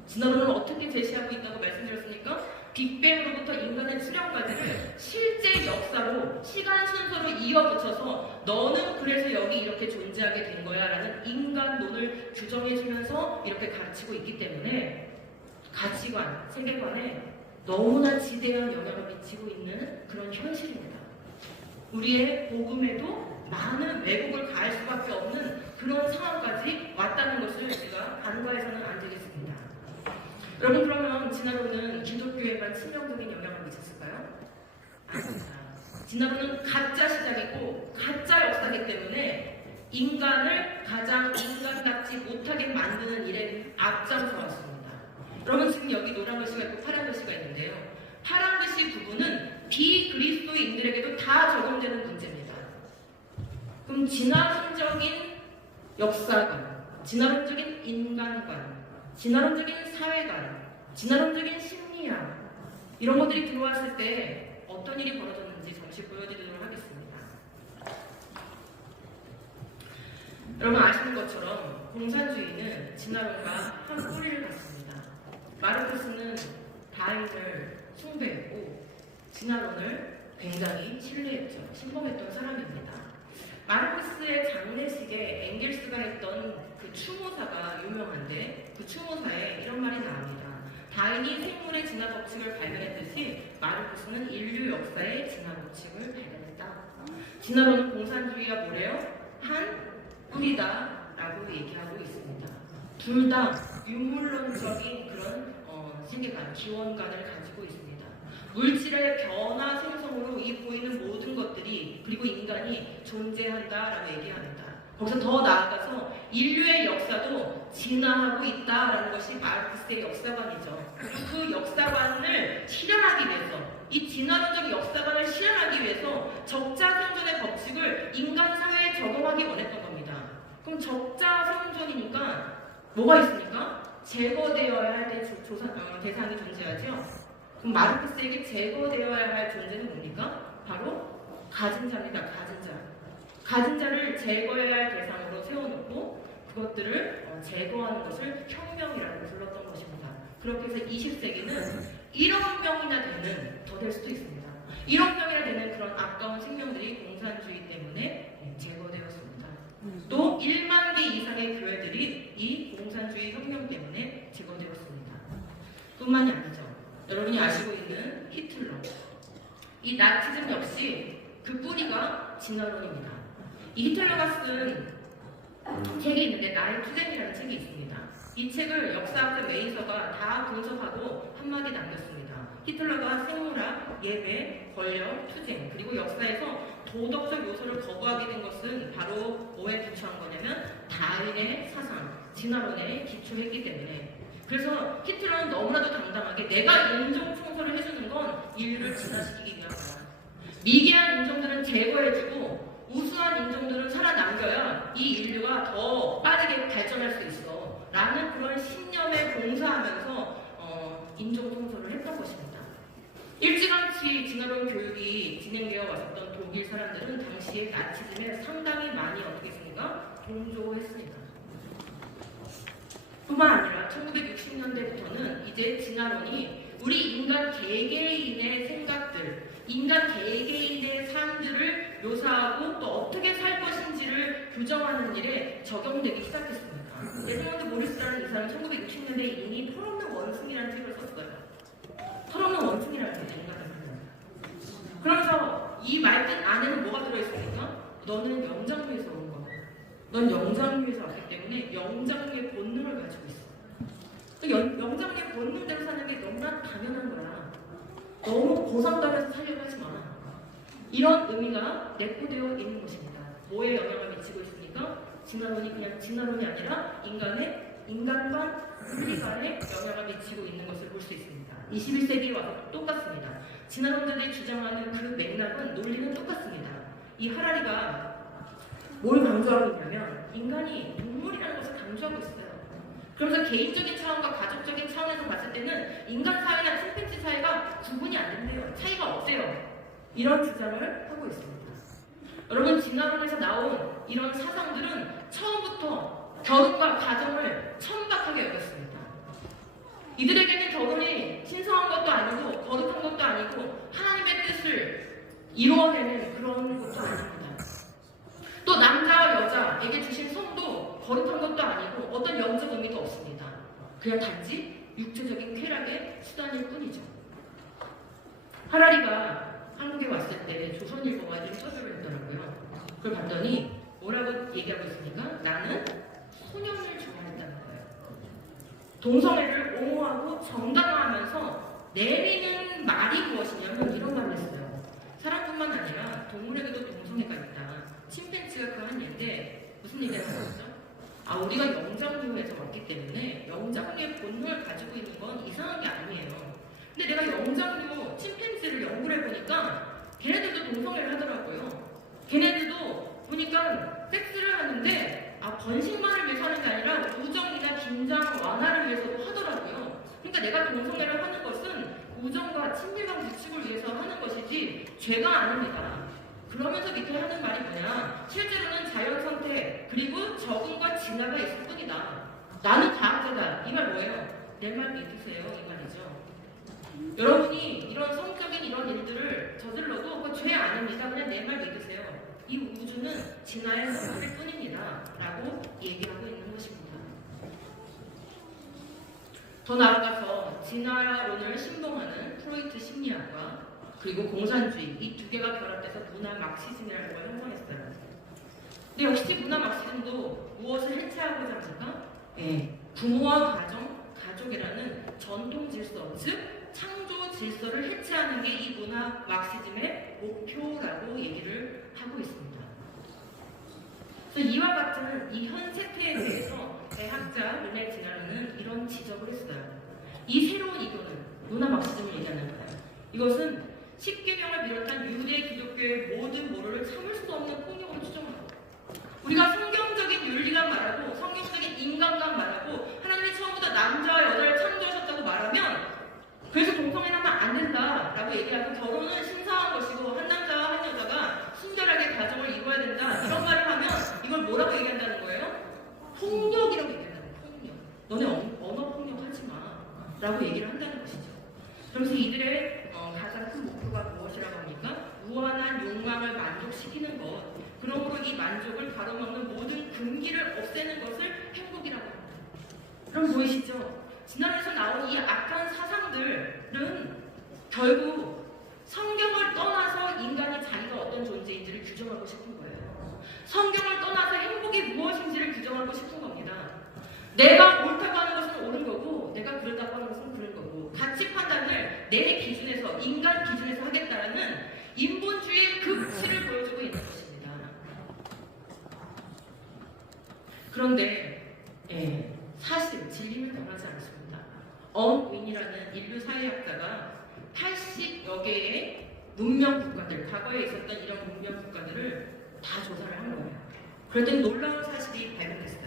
진화론을 어떻게 제시하고 있다고 말씀드렸습니까? 빅뱅으로부터 인간의 출현까지를 실제 역사로 시간 순서로 이어붙여서 너는 그래서 여기 이렇게 존재하게 된 거야 라는 인간론을 규정해주면서 이렇게 가르치고 있기 때문에 가치관, 세계관에 너무나 지대한 영향을 미치고 있는 그런 현실입니다. 우리의 복음에도 많은 왜곡을 가할 수밖에 없는 그런 상황까지 왔다는 것을 우리가 간과해서는 안 되겠습니다. 여러분, 그러면 진화론은 기독교에만 치명적인 영향을 미쳤을까요? 아닙니다. 진화론은 가짜 시작이고 가짜 역사이기 때문에 인간을 가장 인간답지 못하게 만드는 일에 앞장서 왔습니다. 여러분, 지금 여기 노란 글씨가 있고 파란 글씨가 있는데요. 파란 글씨 부분은 비그리스도인들에게도 다 적용되는 문제입니다. 그럼 진화론적인 역사관, 진화론적인 인간관, 진화론적인 사회관, 진화론적인 심리학 이런 것들이 들어왔을 때 어떤 일이 벌어졌는지 잠시 보여드리도록 하겠습니다. 여러분 아시는 것처럼 공산주의는 진화론과 한 뿌리를 갖습니다. 마르크스는 다윈을 숭배했고 진화론을 굉장히 신뢰했죠. 신봉했던 사람입니다. 마르크스의 장례식에 엥겔스가 했던 그 추모사가 유명한데 그 추모사에 이런 말이 나옵니다. 다윈이 생물의 진화 법칙을 발견했듯이 마르크스는 인류 역사의 진화 법칙을 발견했다. 진화론은 공산주의가 뭐래요? 한 뿌리다 라고 얘기하고 있습니다. 둘 다 유물론적인 그런 세계관, 기원관을 가지고 있습니다. 물질의 변화 생성으로 이 보이는 모든 것들이 그리고 인간이 존재한다라고 얘기합니다. 거기서 더 나아가서 인류의 역사도 진화하고 있다라는 것이 마르크스의 역사관이죠. 그 역사관을 실현하기 위해서, 이 진화론적 역사관을 실현하기 위해서 적자생존의 법칙을 인간 사회에 적용하기 원했던 겁니다. 그럼 적자생존이니까 뭐가 있습니까? 제거되어야 할 대상이 존재하죠. 그럼 마르크스에게 제거되어야 할 존재는 뭡니까? 바로 가진 자입니다. 가진 자. 가진 자를 제거해야 할 대상으로 세워놓고 그것들을 제거하는 것을 혁명이라고 불렀던 것입니다. 그렇게 해서 20세기는 1억 명이나 되는, 더 될 수도 있습니다. 1억 명이나 되는 그런 아까운 생명들이 공산주의 때문에 제거되었습니다. 또 1만 개 이상의 교회들이 이 공산주의 혁명 때문에 제거되었습니다. 뿐만이 아니죠. 여러분이 아시고 있는 히틀러. 이 나치즘 역시 그 뿌리가 진화론입니다. 이 히틀러가 쓴 책이 있는데 나의 투쟁이라는 책이 있습니다. 이 책을 역사학자 메이서가 다 분석하고 한마디 남겼습니다. 히틀러가 생물학, 예배, 권력, 투쟁, 그리고 역사에서 도덕적 요소를 거부하게 된 것은 바로 뭐에 기초한 거냐면 다윈의 사상, 진화론에 기초했기 때문에. 그래서 히틀러는 너무나도 당당하게 내가 인종 청소를 해주는 건 인류를 진화시키기 위한 거야. 미개한 인종들은 제거해주고 우수한 인종들은 살아남겨야 이 인류가 더 빠르게 발전할 수 있어 라는 그런 신념에 봉사하면서 인종 청소를 했던 것입니다. 일찌감치 진화론 교육이 진행되어 왔었던 독일 사람들은 당시에 나치즘에 상당히 많이 어떻게 했습니까? 동조했습니다. 뿐만 아니라 1960년대부터는 이제 진화론이 우리 인간 개개인의 생각들, 인간 개개인의 삶들을 묘사하고 또 어떻게 살 것인지를 규정하는 일에 적용되기 시작했습니다. 데스몬드 모리스라는 이 사람은 1960년대에 이미 털없는 원숭이라는 책을 썼어요. 털없는 원숭이라는 게 인간을 부릅니다. 그러면서 이 말뜻 안에는 뭐가 들어있습니까? 너는 영장류에서 온 거야. 넌 영장류에서 왔기 때문에 영장류의 본능을 가지고 있어. 영장류의 본능대로 사는 게 너무나 당연한 거야. 너무 고상담에서 살려고 하지 마. 이런 의미가 내포되어 있는 것입니다. 뭐에 영향을 미치고 있습니까? 진화론이 그냥 진화론이 아니라 인간과 우리 간에 영향을 미치고 있는 것을 볼 수 있습니다. 21세기에 와서 똑같습니다. 진화론자들이 주장하는 그 맥락은 논리는 똑같습니다. 이 하라리가 뭘 강조하고 있냐면 인간이 동물이라는 것을 강조하고 있어요. 그러면서 개인적인 차원과 가족적인 차원에서 봤을 때는 인간 사회나 침팬지 사회가 구분이 안 된대요. 차이가 없대요. 이런 주장을 하고 있습니다. 여러분, 진화론에서 나온 이런 사상들은 처음부터 결혼과 가정을 천박하게 여겼습니다. 이들에게는 결혼이 신성한 것도 아니고 거룩한 것도 아니고 하나님의 뜻을 이루어내는 그런 것도 아닙니다. 또 남자와 여자에게 주신 성도 거룩한 것도 아니고 어떤 영적 의미도 없습니다. 그냥 단지 육체적인 쾌락의 수단일 뿐이죠. 하라리가 한국에 왔을 때 조선일보가 인터뷰를 했더라고요. 그걸 봤더니 뭐라고 얘기하고 있습니까? 나는 소년을 좋아한다는 거예요. 동성애를 옹호하고 정당화하면서 내리는 말이 무엇이냐면 이런 말을 했어요. 사람뿐만 아니라 동물에게도 동성애가 있다. 침팬지가 그 한 예인데 무슨 얘기를 하는 거죠? 우리가 영장류에서 왔기 때문에 영장류의 본능을 가지고 있는 건 이상한 게 아니에요. 근데 내가 영장류 침팬지를 연구를 해보니까 걔네들도 동성애를 하더라고요. 걔네들도 보니까 섹스를 하는데 번식만을 위해서 하는 게 아니라 우정이나 긴장 완화를 위해서도 하더라고요. 그러니까 내가 동성애를 하는 것은 우정과 친밀감 구축을 위해서 하는 것이지 죄가 아닙니다. 그러면서 밑에 하는 말이 뭐냐? 실제로는 자연 선택 그리고 적응과 진화가 있을 뿐이다. 나는 과학자다. 이 말 뭐예요? 내 말 믿으세요. 이 말이죠. 여러분이 이런 성적인 이런 일들을 저질러도 그 죄 아닙니다. 그냥 내 말 믿으세요. 이 우주는 진화의 선택일 뿐입니다. 라고 얘기하고 있는 것입니다. 더 나아가서 진화론을 신봉하는 프로이트 심리학과 그리고 공산주의 이 두 개가 결합돼서 문화 막시즘이라는 걸 형성했어요. 근데 역시 문화 막시즘도 무엇을 해체하고자 합니까? 부모와 가정, 가족이라는 전통 질서, 즉 창조 질서를 해체하는 게 목표라고 얘기를 하고 있습니다. 그래서 이와 같은 이 현 세태에 대해서 대학자 르네 지나르는 이런 지적을 했어요. 이 새로운 이론은 문화 막시즘을 얘기하는 거예요. 이것은 십계명을 비롯한 유대 기독교의 모든 모로를 참을 수 없는 폭력으로 추정하고, 우리가 성경적인 윤리관 말하고 성경적인 인간관 말하고 하나님이 처음부터 남자와 여자를 창조하셨다고 말하면, 그래서 동성애하면 안 된다라고 얘기하고 결혼은 신성한 것이고 한 남자와 한 여자가 순결하게 가정을 이루어야 된다 이런 말을 하면 이걸 뭐라고 얘기한다는 거예요? 폭력이라고 얘기한다는 거예요. 폭력. 너네 언어 폭력하지 마 라고 얘기를 한다는 것이죠. 그래서 이들의 가장 큰 목표가 무엇이라고 합니까? 무한한 욕망을 만족시키는 것, 그러므로 이 만족을 가로막는 모든 금기를 없애는 것을 행복이라고 합니다. 그럼 보이시죠? 지난해에서 나온 이 악한 사상들은 결국 성경을 떠나서 인간이 자기가 어떤 존재인지를 규정하고 싶은 거예요. 성경을 떠나서 행복이 무엇인지를 규정하고 싶은 겁니다. 내가 옳다고 하는 것은 옳은 거고 내가 그렇다고 하는 것은 그런 거고, 가치 판단을 내 기준에서, 인간 기준에서 하겠다는 인본주의의 극치를 보여주고 있는 것입니다. 그런데 사실 진리는 변하지 않습니다. 언윈이라는 인류 사회학자가 80여 개의 문명 국가들, 과거에 있었던 이런 문명 국가들을 다 조사를 한 거예요. 그랬더니 놀라운 사실이 발견됐어요.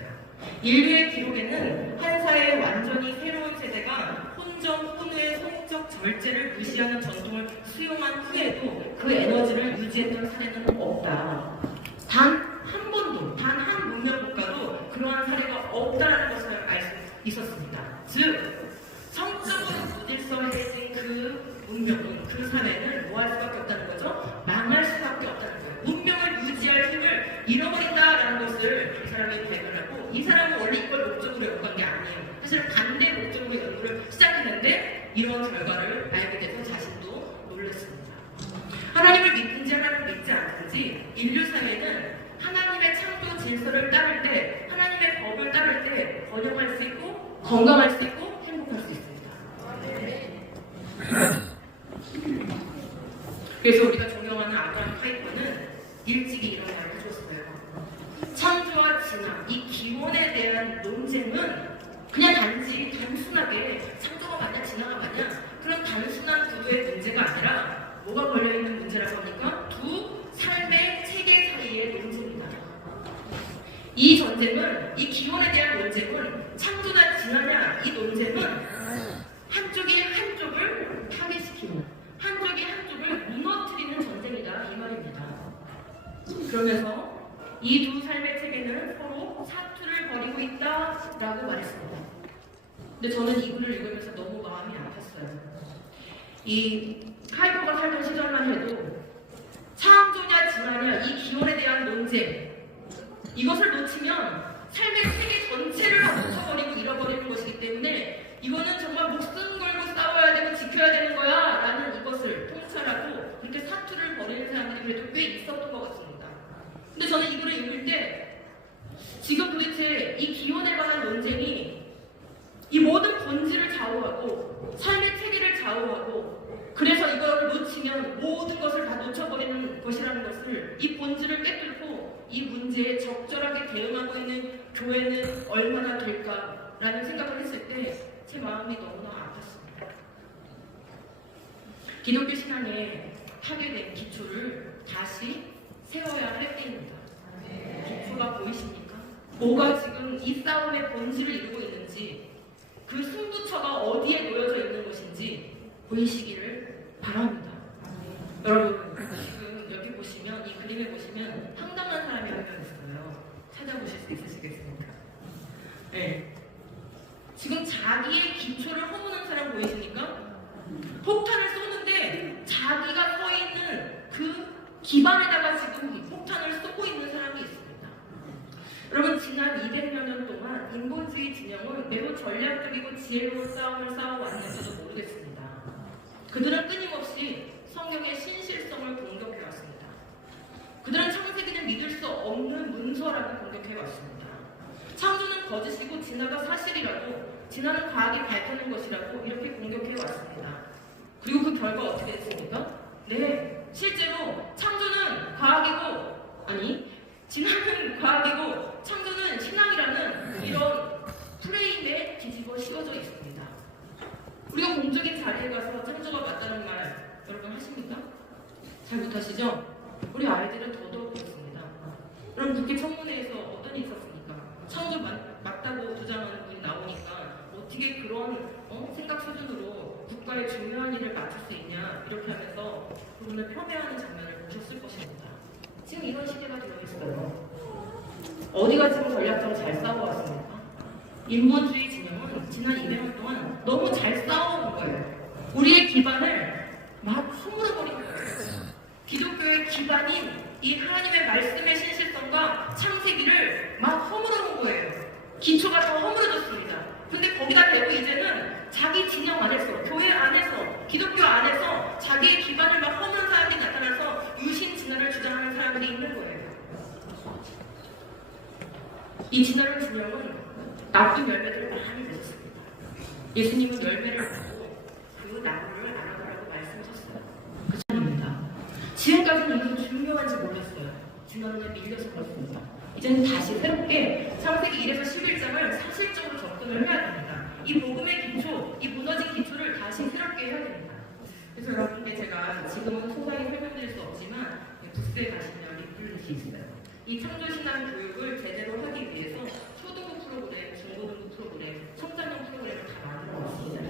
인류의 기록에는 한 사회의 완전히 새로운 세대가 혼전, 혼외, 성적 절제를 무시하는 전통을 수용한 후에도 그 에너지를 유지했던 사례는 없다. 단 한 번도, 단 한 문명 국가도 그러한 사례가 없다는 것을 알 수 있었습니다. 즉, 성적으로 무질서해진 그 문명은, 그 사회는 뭐 할 수밖에 없다는 거죠? 망할 수밖에 없다는 거예요. 문명을 유지할 힘을 잃어버린다라는 것을 이 사람이 발견하고, 이 사람은 원래 이걸 목적으로 연구한 게 아니에요. 사실 반대 목적으로 연구를 시작했는데 이런 결과를 알게 돼서 자신도 놀랐습니다. 하나님을 믿든지 하나님을 믿지 않든지 인류 사회는 하나님의 창조 질서를 따를 때, 하나님의 법을 따를 때 번영할 수 있고 건강할 수 있고 행복할 수 있습니다. 그래서 우리가 존경하는 아브라함 카이퍼는 일찍이 이런 말을 해줬어요. 창조와 진화, 이 기원에 대한 논쟁은 그냥 단순하게 창조가 맞냐 진화가 맞냐 그런 단순한 구도의 문제가 아니라 뭐가 걸려있는 문제라고 합니까? 두 삶의 체계 사이의 논쟁입니다. 이 전쟁은, 이 기원에 대한 논쟁은 창조나 진화냐, 이 논쟁은 한쪽이 한쪽을 파괴시키는, 한쪽이 한쪽을 무너뜨리는 전쟁이다 이 말입니다. 그러면서 이 두 삶의 체계는 서로 사투를 벌이고 있다라고 말했습니다. 근데 저는 이 글을 읽으면서 너무 마음이 아팠어요. 이 카이퍼가 살던 시절만 해도 창조냐 진화냐 이 기원에 대한 논쟁, 이것을 놓치면 삶의 체계 전체를 다 놓쳐버리고 잃어버리는 것이기 때문에 이거는 정말 목숨 걸고 싸워야 되고 지켜야 되는 거야 라는 이것을 통찰하고 그렇게 사투를 벌이는 사람들이 그래도 꽤 있었던 것 같습니다. 근데 저는 이 글을 읽을 때 지금 도대체 이 기원에 관한 논쟁이 이 모든 본질을 좌우하고 삶의 체계를 좌우하고, 그래서 이걸 놓치면 모든 것을 다 놓쳐버리는 것이라는 것을, 이 본질을 깨뚫고 이 문제에 적절하게 대응하고 있는 교회는 얼마나 될까라는 생각을 했을 때 제 마음이 너무나 아팠습니다. 기독교 신앙에 파괴된 기초를 다시 세워야 할 때입니다. 기초가 보이십니까? 뭐가 지금 이 싸움의 본질을 이루고 있는지, 그 승부처가 어디에 놓여져 있는 것인지 보이시기를 바랍니다. 여러분, 지금 여기 보시면, 이 그림에 보시면 황당한 사람이 한 명 있어요. 찾아보실 수 있으시겠습니까? 네. 지금 자기의 기초를 허무는 사람 보이십니까? 폭탄을 쏘는데 자기가 서 있는 그 기반에다가 지금 폭탄을 쏘고 있는 사람이 있습니다. 여러분, 지난 200여 년 동안 인본주의 진영은 매우 전략적이고 지혜로운 싸움을 싸워왔는지도 모르겠습니다. 그들은 끊임없이 성경의 신실성을 공격해왔습니다. 그들은 창세기는 믿을 수 없는 문서라고 공격해왔습니다. 창조는 거짓이고 진화가 사실이라고, 진화는 과학이 밝혀낸 것이라고 이렇게 공격해왔습니다. 그리고 그 결과 어떻게 됐습니까? 네, 실제로 창조는 과학이고, 아니, 진화는 과학이고 창조는 신앙이라는 이런 프레임에 뒤집어 씌워져 있습니다. 우리가 공적인 자리에 가서 창조가 맞다는 말 여러분 하십니까? 잘 못하시죠? 우리 아이들은 더더욱 그렇습니다. 여러분 국회 청문회에서 어떤 일이 있었습니까? 창조 맞다고 주장하는 분이 나오니까 어떻게 그런 생각 수준으로 국가의 중요한 일을 맞출 수 있냐 이렇게 하면서 그분을 폄훼하는 장면을 보셨을 것입니다. 지금 이런 시대가 되어 있어요. 어디가 지금 전략적으로 잘 싸워왔습니까? 인본주의 진영은 지난 200년 동안 너무 잘 싸워온 거예요. 우리의 기반을 막 허물어버린 거예요. 기독교의 기반인 이 하나님의 말씀의 신실성과 창세기를 막 허물어온 거예요. 기초가 더 허물어졌습니다. 근데 거기다 대고 이제는 자기 진영 안에서, 교회 안에서, 기독교 안에서 자기의 기반을 막 허무는 사람이 나타나서 유신 진화를 주장하는 사람들이 있는 거예요. 이 진화론 진영은 나쁜 열매들을 많이 맺었습니다. 예수님은 열매를 보고 그 나무를 알아보라고 말씀하셨어요. 그 차입니다. 지금까지는 이게 중요한지 몰랐어요. 진화론에 밀려서 그렇습니다. 이제는 다시 새롭게 창세기 1에서 11장을 사실적으로 접근을 해야 됩니다. 이 복음의 기초, 이 무너진 기초를 다시 새롭게 해야 됩니다. 그래서 여러분께 제가 지금은 소상히 설명드릴 수 없지만 부스에 가시면 리플릿이 있어요. 이 창조신앙 교육을 제대로 하기 위해서 초등부 프로그램, 중고등부 프로그램, 성장형 프로그램을 다 만들어 왔습니다.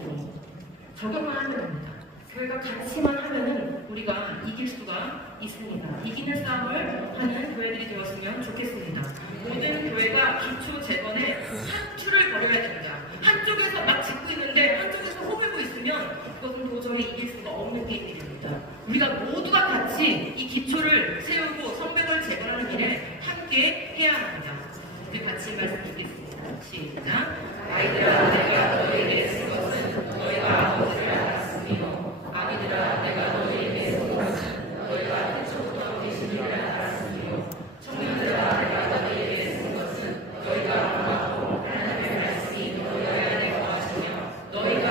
적용만 하면 됩니다. 교회가 같이만 하면은 우리가 이길 수가 있습니다. 이기는 싸움을 하는 교회들이 되었으면 좋겠습니다. 모든 교회가 기초 재건에 한 줄을 걸어야 됩니다. 한쪽에서 막 짓고 있는데 한쪽에서 허물고 있으면 그것은 도저히 이길 수가 없는 게임입니다. 우리가 모두가 같이 이 기초를 세우고 성벽을 재건하는 일에 함께 해야 합니다. 우리 같이 말씀 듣겠습니다. 시작. 아이들아, 내가 너희에게 쓴 것은 너희가 아버지를 알았으며 아기들아, 내가 너희에게 쓴 것은 너희가 태초부터 계신 이를 알았으며 청년들아, 내가 너희에게 쓴 것은 너희가 고맙고 하나님의 말씀이 너희 안에 거하시며 너희가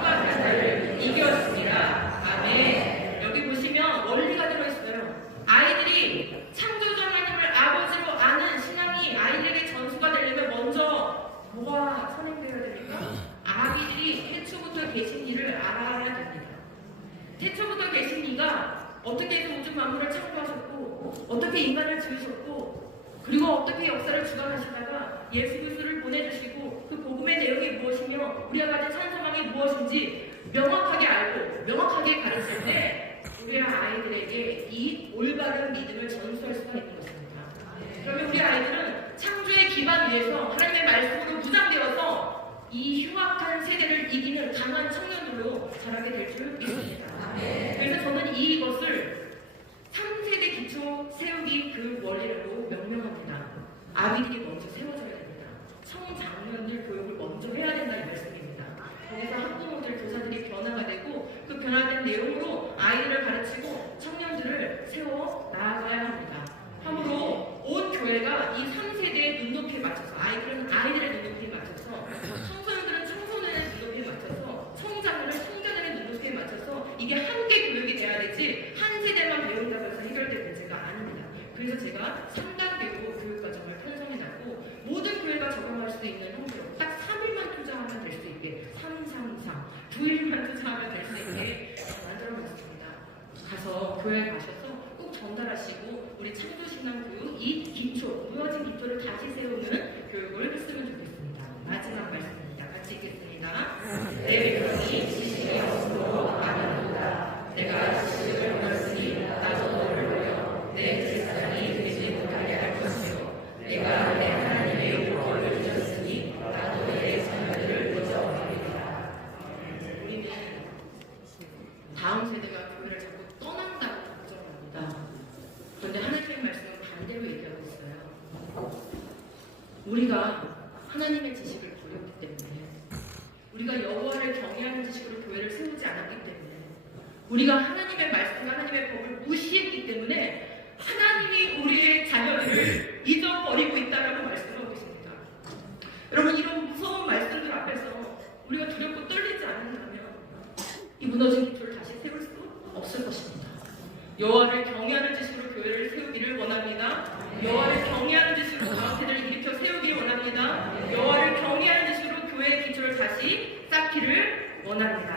흑과 별을 이겼습니다. 아멘. 여기 보시면 원리가 들어있어요. 아이들이 창조주 하나님을 아버지로 아는 신앙이 아이들에게 전수가 되려면 먼저 뭐가 선행되어야 됩니까? 아기들이 태초부터 계신 이를 알아야 됩니다. 태초부터 계신 이가 어떻게 해서 우주 만물을 창조하셨고 어떻게 인간을 지으셨고 그리고 어떻게 역사를 주관하시다가 예수 그리스도를 보내주시고 그 복음의 내용이 무엇이며 우리가 가진 찬송함이 무엇인지 명확하게 알고 명확하게 가르칠 때 우리 아이들에게 이 올바른 믿음을 전수할 수가 있는 것입니다. 그러면 우리 아이들은 창조의 기반 위에서 하나님의 말씀으로 무장되어서 이 흉악한 세대를 이기는 강한 청년으로 자라게 될 줄 믿습니다. 그래서 저는 이것을 3세대 기초 세우기 그 원리로 명명합니다. 아비들이 먼저 세워져야 됩니다. 청장년들 교육을 먼저 해야 된다는 말씀입니다. 거기서 학부모들, 교사들이 변화가 되고 그 변화된 내용으로 아이들을 가르치고 청년들을 세워 나아가야 합니다. 함으로 온 교회가 이 3세대의 눈높이에 맞춰서 아이들은 아이들의 눈높이에 맞춰서 청소년들은 청소년의 눈높이에 맞춰서 청장년은 청자들의 눈높이에 맞춰서 이게 함께 교육이 돼야 되지 한 세대만 배운다고 해서 해결될 문제가 아닙니다. 그래서 제가 3단계로 교육과정을 편성해놨고 모든 교회가 적용할 수 있는 형태로 딱 3일만 투자하면 될 수 있게 333 9일만 투자하면 될 수 있게 만들어놨습니다. 가서 교회에 가셔서 꼭 전달하시고 우리 창조신앙 교육 이 기초, 무너진 기초를 다시 세우는 교육을 했으면 좋겠습니다. 마지막 말씀입니다. 같이 읽겠습니다. 내 백성이 지식에 없도록 아니하도다. 내가 지식을 버렸으니 나도 너를 버려 내 제사장이 되지 못하게 할 것이요 내가 내 하나님의 요구를 주셨으니 나도 내 자녀들을 잊어버리리라. 우리는 다음 세대가 교회를 자꾸 떠난다고 걱정합니다. 그런데 하나님의 말씀은 반대로 얘기하고 있어요. 우리가 하나님의 지식을 버렸기 때문에 우리가 여호와를 경외하는 지식으로 교회를 세우지 않았기 때문에 우리가 하나님의 말씀과 하나님의 법을 무시했기 때문에 하나님이 우리의 자녀들을 잊어버리고 있다라고 말씀하고 계십니다. 여러분 이런 무서운 말씀들 앞에서 우리가 두렵고 떨리지 않는다면 이 무너진 기초를 다시 세울 수 없을 것입니다. 여호와를 경외하는 지식으로 교회를 세우기를 원합니다. 여호와를 경외하는 지식으로 가운데를 일으켜 세우기를 원합니다. 여호와를 경외하는 지식으로 교회의 기초를 다시 쌓기를 원합니다.